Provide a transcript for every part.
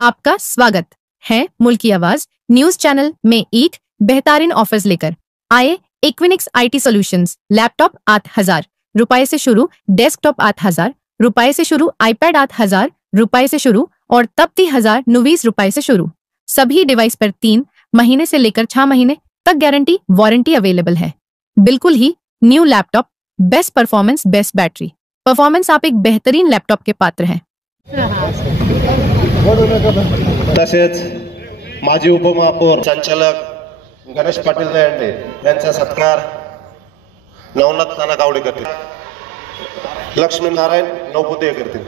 आपका स्वागत है मुल्क की आवाज न्यूज चैनल में एक बेहतरीन ऑफर्स लेकर आए। इक्विनिक्स IT सॉल्यूशंस लैपटॉप 8,000 रुपए से शुरू, डेस्कटॉप 8,000 रुपए से शुरू, iPad 8,000 रुपए से शुरू और तब 30,090 रुपए से शुरू। सभी डिवाइस पर 3 महीने से लेकर 6 महीने तक गारंटी वारंटी अवेलेबल है। बिल्कुल ही new laptop, best performance, best battery performance, आप एक बेहतरीन लैपटॉप के पात्र हैं। तसेच माजी उपमहापौर संचालक गणेश पाटील दयांडे यांचा सत्कार नवनाथ नाना गावडे करतील, लक्ष्मी नारायण नौपुते करतील,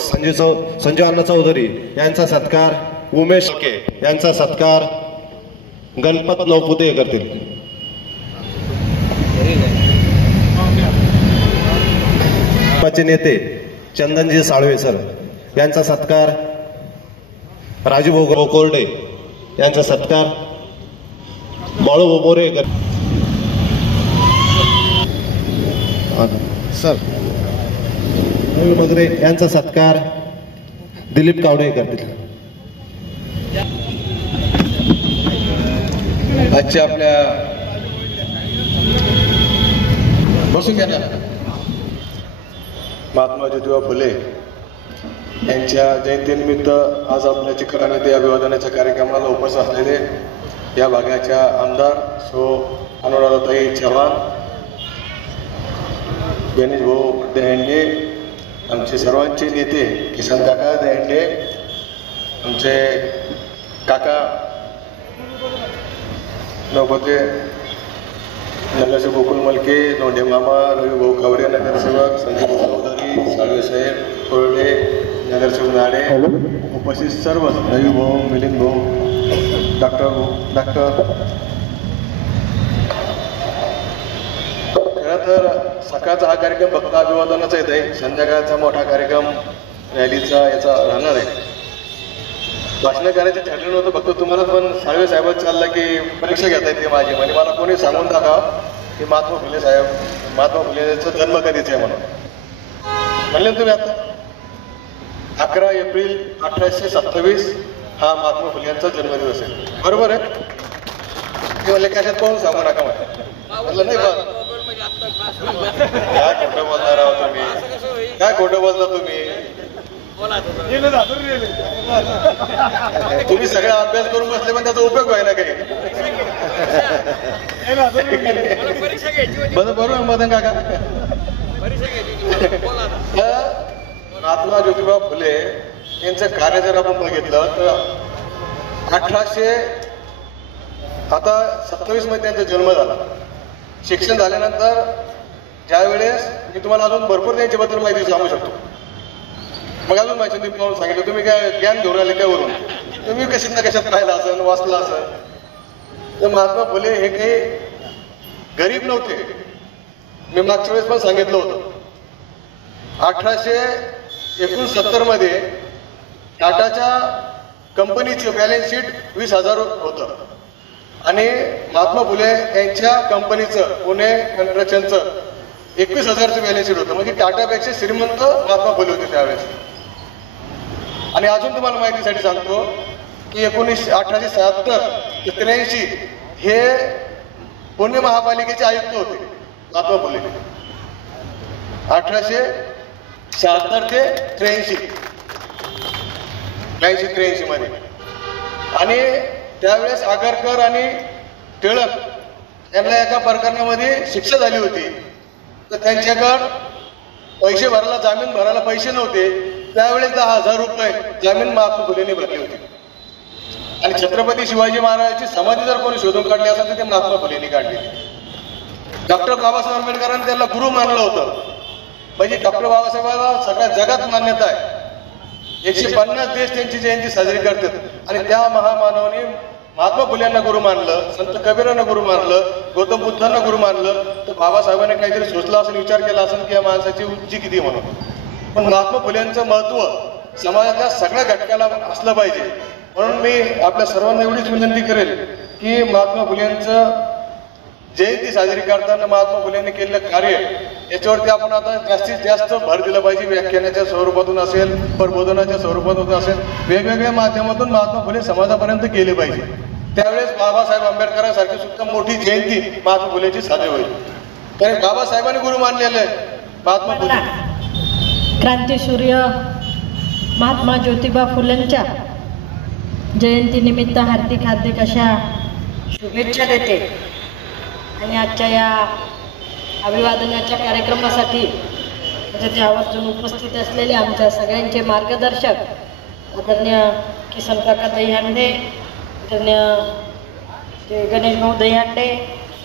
संजू अण्णा चौधरी यांचा सत्कार उमेश के यांचा सत्कार गणपत नौपुते करतील। नेते चंदनजी साळवे सर यांचा सत्कार राजूभाऊ कोरडे यांचा सत्कार बाळू बोबोरे सर मगरे यांचा सत्कार दिलीप कावडे करतील। आजच्या आपल्या बसून घ्या ना महात्मा ज्योतिबा फुले यांच्या जयंतीनिमित्त आज आपल्या चिखलामध्ये अभिवादनाच्या कार्यक्रमाला उपस्थित असलेले या भागाच्या आमदार सो अनुराधाताई चव्हाण, गणेश भाऊ दहिंडे, आमचे सर्वांचे नेते किसन काका दहिंडे, आमचे काका नौपते नगरसेवक गोकुल मलके, नोंडे मामा, रवी भाऊ कावडे नगरसेवक, संजय चौधरी, साळवे साहेब, कोरडे नगरसेवक नाडे, उपस्थित सर्व रवी भाऊ, मिलिंद भाऊ, डॉक्टर खरं तर सकाळचा हा कार्यक्रम फक्त अभिवादनाचा येत आहे, संध्याकाळचा मोठा कार्यक्रम रॅलीचा याचा राहणार आहे। भाषण करायचं ठरलं नव्हतं, फक्त तुम्हाला पण साळवे साहेबांचं चाललं की परीक्षा घेता येते माझी, म्हणजे मला कोणी सांगून टाका की महात्मा फुले साहेब, महात्मा फुलेचा जन्म कधीच आहे म्हणून म्हणले तुम्ही। आता 11 एप्रिल 1827 हा महात्मा फुले यांचा जन्मदिवस आहे, बरोबर आहे? ते म्हणले कशात कोण सांगू नका म्हटलं नाही बघ काय खोटं बोलणार आहोत तुम्ही, काय खोटं बोलता तुम्ही, तुम्ही सगळा अभ्यास करून बसले पण त्याचा उपयोग व्हायला काही बरोबर मदन काका। महात्मा ज्योतिबा फुले यांचं कार्य जर आपण बघितलं तर 1827 मध्ये त्यांचा जन्म झाला। शिक्षण झाल्यानंतर ज्यावेळेस मी तुम्हाला अजून भरपूर त्यांच्याबद्दल माहिती सांगू शकतो, मग अजून माहिती तुम्ही पाहून सांगितलं, तुम्ही काय ज्ञान घेऊन आले काय वरून, तुम्ही कशात ना कशात राहिला असेल, वाचला असेल। तर महात्मा फुले हे काही गरीब नव्हते, मी मागच्या वेळेस पण सांगितलं होतं। 1869 मध्ये टाटाच्या कंपनीचे बॅलन्स शीट 20,000 होतं आणि महात्मा फुले यांच्या कंपनीचं पुणे कन्स्ट्रक्शनचं 21,000चं बॅलन्स शीट होतं, म्हणजे टाटापेक्षा श्रीमंत महात्मा फुले होते त्यावेळेस। आणि अजून तुम्हाला माहितीसाठी सांगतो की 1876 ते 83 हे पुणे महापालिकेचे आयुक्त होते महात्मा फुले। 1876 ते 83 मध्ये। आणि त्यावेळेस आगरकर आणि टिळक यांना एका प्रकरणामध्ये शिक्षा झाली होती, तर त्यांच्याकडे पैसे भरायला, जामीन भरायला पैसे नव्हते, त्यावेळेस 10,000 रुपये जामीन महात्मा फुलेंनी भरली होती। आणि छत्रपती शिवाजी महाराजांची समाधी जर कोणी शोधून काढली असेल तर ते महात्मा फुलेंनी काढली। डॉक्टर बाबासाहेब आंबेडकरांनी त्यांना गुरु मानलं होतं, म्हणजे डॉक्टर बाबासाहेबांना सगळ्या जगात मान्यता आहे, 150 देश त्यांची जयंती साजरी करतात। आणि त्या महामानवाने महात्मा फुलेंना गुरु मानलं, संत कबीरांना गुरु मानलं, गौतम बुद्धांना गुरु मानलं, तर बाबासाहेबांनी काहीतरी सोचला असेल, विचार केला असेल की या माणसाची उंची किती म्हणून। पण महात्मा फुलेंचं महत्व समाजाच्या सगळ्या घटकाला असलं पाहिजे, म्हणून मी आपल्या सर्वांना एवढीच विनंती करेल की महात्मा फुलेंचं जयंती साजरी करताना महात्मा फुलेंनी केलेलं कार्य याच्यावरती आपण आता जास्तीत जास्त भर दिला पाहिजे. व्याख्यानाच्या स्वरूपातून असेल, प्रबोधनाच्या स्वरूपातून असेल, वेगवेगळ्या माध्यमातून महात्मा फुले समाजापर्यंत गेले पाहिजे. त्यावेळेस बाबासाहेब आंबेडकरांसारखी सुद्धा मोठी जयंती महात्मा फुलेची साजरी होईल. कारण बाबासाहेबांनी गुरु मानलेलं आहे महात्मा फुले. क्रांतीसूर्य महात्मा ज्योतिबा फुलेंच्या जयंतीनिमित्त हार्दिक अशा शुभेच्छा देते. आणि आजच्या या अभिवादनाच्या कार्यक्रमासाठी त्याचे आवर्जून उपस्थित असलेले आमच्या सगळ्यांचे मार्गदर्शक आदरणीय किसन काका दहीहंडे, आदरणीय गणेश भाऊ दहीहंडे,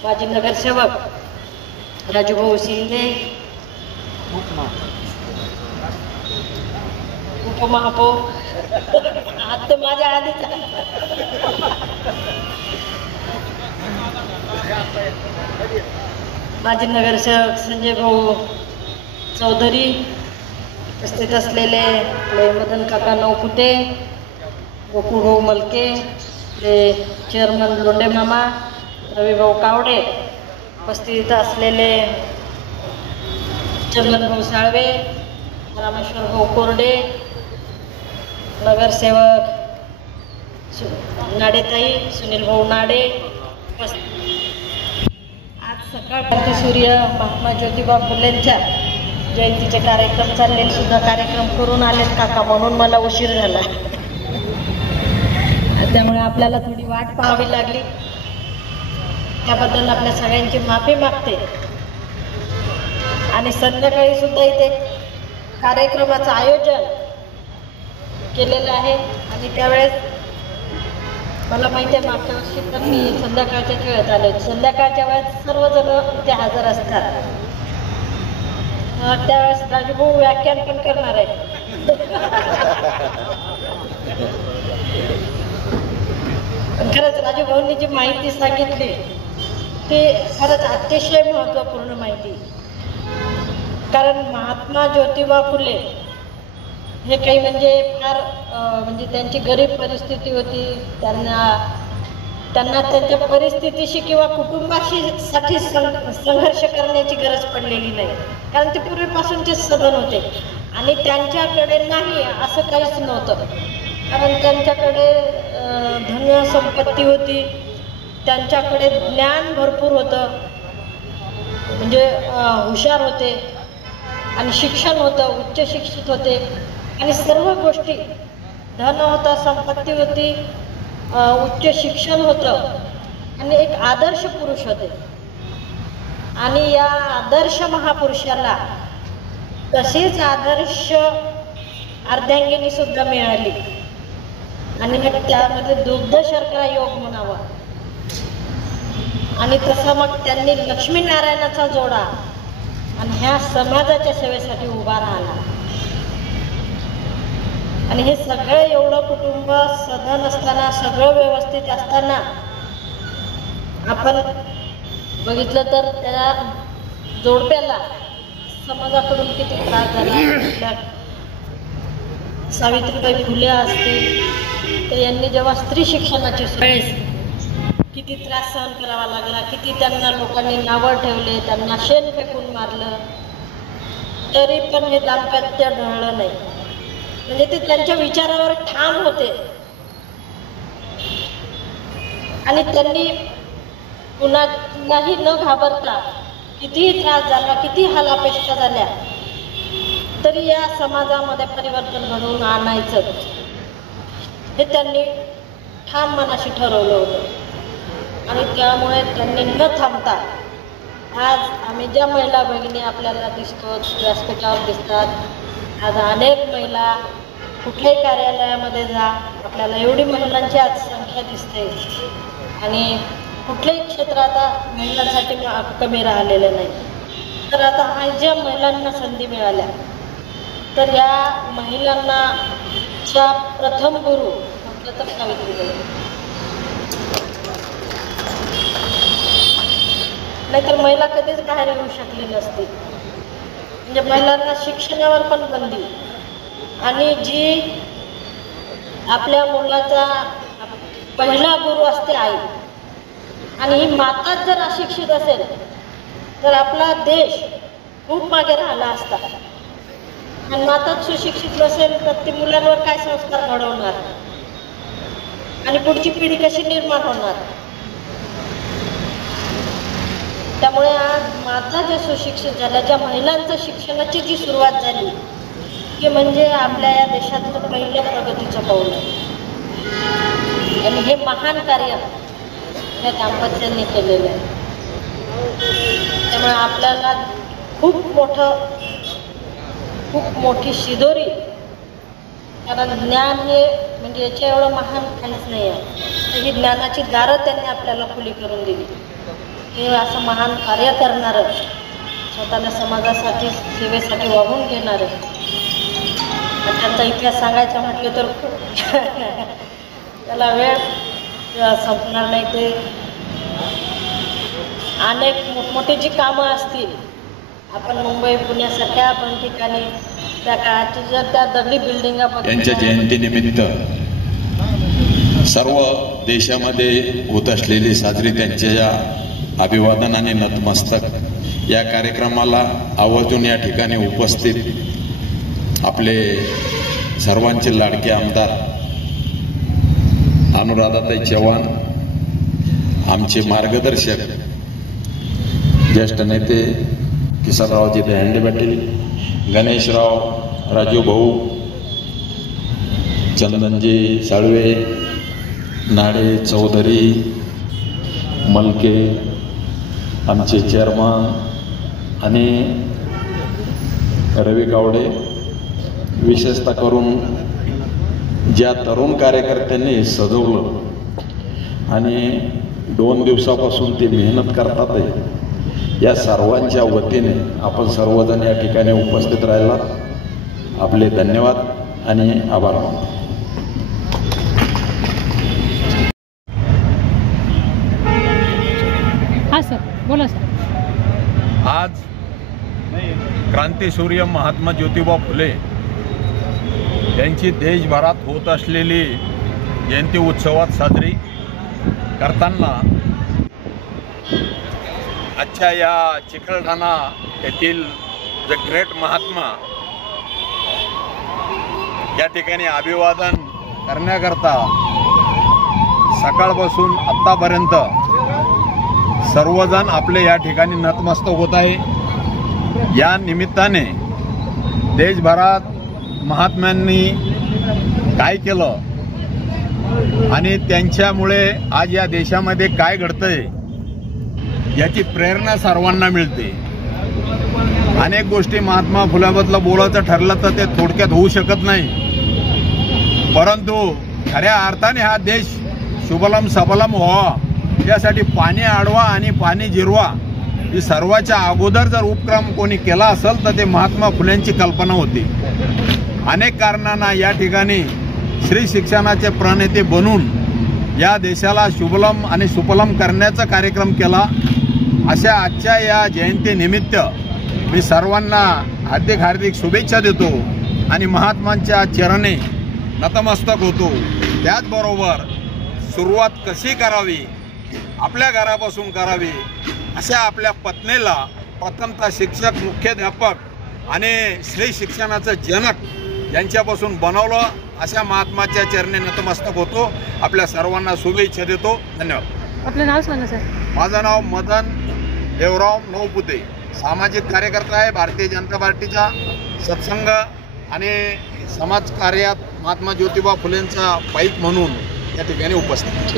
माजी नगरसेवक राजूभाऊ शिंदे, उपमहापौर आता माझ्या आधीच माजी नगरसेवक संजय भाऊ चौधरी, उपस्थित असलेले मदन काका नवपुते, गोकुळभाऊ मलके, चेअरमन लोंढे मामा, रविभाऊ कावडे, उपस्थित असलेले चंदन भाऊ साळवे, रामेश्वर भाऊ कोरडे, नगरसेवक नाडेताई, सुनील भाऊ नाडे. आज सकाळ सूर्य महात्मा ज्योतिबा फुलेंच्या जयंतीचे कार्यक्रम चाललेले सुद्धा कार्यक्रम करून आलेत काका, म्हणून मला उशीर झाला. त्यामुळे आपल्याला थोडी वाट पाहावी लागली. त्याबद्दल आपल्या सगळ्यांची माफी मागते. आणि संध्याकाळी सुद्धा इथे कार्यक्रमाचं आयोजन केलेलं आहे. आणि त्यावेळेस मला माहिती आहे मागच्या वर्षी तर मी संध्याकाळच्याच वेळेत आले. संध्याकाळच्या वेळेत सर्वजण इथे हजर असतात. त्यावेळेस राजूभाऊ व्याख्यान पण करणार आहे. पण खरंच राजूभाऊंनी जी माहिती सांगितली ती खरंच अतिशय महत्त्वपूर्ण माहिती. कारण महात्मा ज्योतिबा फुले हे काही म्हणजे फार म्हणजे त्यांची गरीब परिस्थिती होती. त्यांना त्यांच्या परिस्थितीशी किंवा कुटुंबाशी संघर्ष करण्याची गरज पडलेली नाही. कारण ते पूर्वीपासूनचे सधन होते. आणि त्यांच्याकडे नाही असं काहीच नव्हतं. कारण त्यांच्याकडे धन संपत्ती होती, त्यांच्याकडे ज्ञान भरपूर होतं, म्हणजे हुशार होते आणि शिक्षण होतं, उच्च शिक्षित होते आणि सर्व गोष्टी, धन होता, संपत्ती होती, उच्च शिक्षण होतं आणि एक आदर्श पुरुष होते. आणि या आदर्श महापुरुषाला तशीच आदर्श अर्धांगिनी सुद्धा मिळाली. आणि मग त्यामध्ये दुग्ध शर्करा योग म्हणावा. आणि तसं मग त्यांनी लक्ष्मीनारायणाचा जोडा आणि ह्या समाजाच्या सेवेसाठी उभा राहिला. आणि हे सगळं एवढं कुटुंब सधन असताना, सगळं व्यवस्थित असताना आपण बघितलं तर त्या जोडप्याला समाजाकडून किती त्रास झाला. सावित्रीबाई फुले असतील तर यांनी जेव्हा स्त्री शिक्षणाची वेळेस किती त्रास सहन करावा लागला, किती त्यांना लोकांनी नावं ठेवले, त्यांना शेण फेकून मारलं, तरी पण हे दाम्पत्य ढळलं नाही. म्हणजे ते त्यांच्या विचारावर ठाम होते. आणि त्यांनी कुणालाही न घाबरता कितीही त्रास झाला, किती हालापेष्टा झाल्या तरी या समाजामध्ये परिवर्तन घडवून आणायचं हे त्यांनी ठाम मनाशी ठरवलं होतं. आणि त्यामुळे त्यांनी न थांबता आज आम्ही ज्या महिला भगिनी आपल्याला दिसतो, व्यासपीठावर दिसतात, आज अनेक महिला कुठल्याही कार्यालयामध्ये जा, आपल्याला एवढी महिलांची आज संख्या दिसते. आणि कुठल्याही क्षेत्रात महिलांसाठी कमी राहिलेलं नाही. तर आता हा ज्या महिलांना संधी मिळाल्या तर या महिलांना च्या प्रथम गुरु म्हटलं तर सावित्रीबाई. नाहीतर महिला कधीच बाहेर येऊ शकली नसती. म्हणजे महिलांना शिक्षणावर पण बंदी. आणि जी आपल्या मुलाचा पहिला गुरु असते आई, आणि ही माताच जर अशिक्षित असेल तर आपला देश खूप मागे राहिला असता. आणि माताच सुशिक्षित नसेल तर ती मुलांवर काय संस्कार घडवणार आणि पुढची पिढी कशी निर्माण होणार. त्यामुळे आज माता ज्या सुशिक्षित झाल्या, ज्या महिलांचं शिक्षणाची जी सुरुवात झाली ते म्हणजे आपल्या या देशातलं पहिलं प्रगतीचं पाऊल आहे. आणि हे महान कार्य त्या दाम्पत्यांनी केलेलं आहे. त्यामुळे आपल्याला खूप मोठी शिदोरी, कारण ज्ञान हे म्हणजे याच्या एवढं महान काहीच नाही आहे. तर ही ज्ञानाची दारं त्यांनी आपल्याला खुली करून दिली. हे असं महान कार्य करणारं, स्वतःला समाजासाठी सेवेसाठी वाहून घेणारं, त्यांचा इतिहास सांगायचा म्हटलं तर खूप त्याला वेळ संपणार नाही. ते अनेक मोठमोठी जी कामं असतील, आपण मुंबई पुण्यासारख्या पण ठिकाणी त्या काळाची जर त्या दगडी बिल्डिंगा त्यांच्या जयंतीनिमित्त सर्व देशामध्ये होत असलेली साजरी त्यांच्या या अभिवादन आणि नतमस्तक या कार्यक्रमाला आवर्जून या ठिकाणी उपस्थित आपले सर्वांचे लाडके आमदार अनुराधाताई चव्हाण, आमचे मार्गदर्शक ज्येष्ठ नेते किसनरावजी दहीहंडी पाटील, गणेशराव, राजू भाऊ, चंदनजी साळवे, नाडे, चौधरी, मलके, आमचे चेअरमन आणि रवी गावडे, विशेषतः करून ज्या तरुण कार्यकर्त्यांनी सजवलं आणि 2 दिवसापासून ते मेहनत करतात आहे, या सर्वांच्या वतीने आपण सर्वजण या ठिकाणी उपस्थित राहिला, आपले धन्यवाद आणि आभार मानतो. हां सर, बोला सर. आज क्रांतीसूर्य महात्मा ज्योतिबा फुले यांची देशभरात होत असलेली जयंती उत्सवात साजरी करताना आजच्या या चिखलठाणा येथील द ग्रेट महात्मा या ठिकाणी अभिवादन करण्याकरता सकाळपासून आत्तापर्यंत सर्वजण आपले या ठिकाणी नतमस्तक होत आहे. या निमित्ताने देशभरात महात्म्यांनी काय केलं आणि त्यांच्यामुळे आज या देशामध्ये काय घडतंय याची प्रेरणा सर्वांना मिळते. अनेक गोष्टी महात्मा फुल्याबद्दल बोलायचं ठरलं तर ते थोडक्यात होऊ शकत नाही, परंतु खऱ्या अर्थाने हा देश शुभलम सबलम व्हावा यासाठी पाणी अडवा आणि पाणी जिरवा ही सर्वाच्या अगोदर जर उपक्रम कोणी केला असेल तर ते महात्मा फुल्यांची कल्पना होती. अनेक कारणांना या ठिकाणी स्त्री शिक्षणाचे प्रणेते बनून या देशाला शुभलम आणि सुफलम करण्याचा कार्यक्रम केला. अशा आजच्या या जयंतीनिमित्त मी सर्वांना हार्दिक हार्दिक शुभेच्छा देतो आणि महात्मांच्या चरणी नतमस्तक होतो. त्याचबरोबर सुरुवात कशी करावी, आपल्या घरापासून करावी, अशा आपल्या पत्नीला प्रथमतः शिक्षक, मुख्याध्यापक आणि स्त्री शिक्षणाचं जनक यांच्यापासून बनवलं. अशा महात्माच्या चरणी नतमस्तक होतो. आपल्या सर्वांना शुभेच्छा देतो. धन्यवाद. आपलं नाव सांगा सर. माझं नाव मदन देवराव नवपुते, सामाजिक कार्यकर्ता आहे, भारतीय जनता पार्टीचा. सत्संग आणि समाजकार्यात महात्मा ज्योतिबा फुलेंचा पाईक म्हणून या ठिकाणी उपस्थित.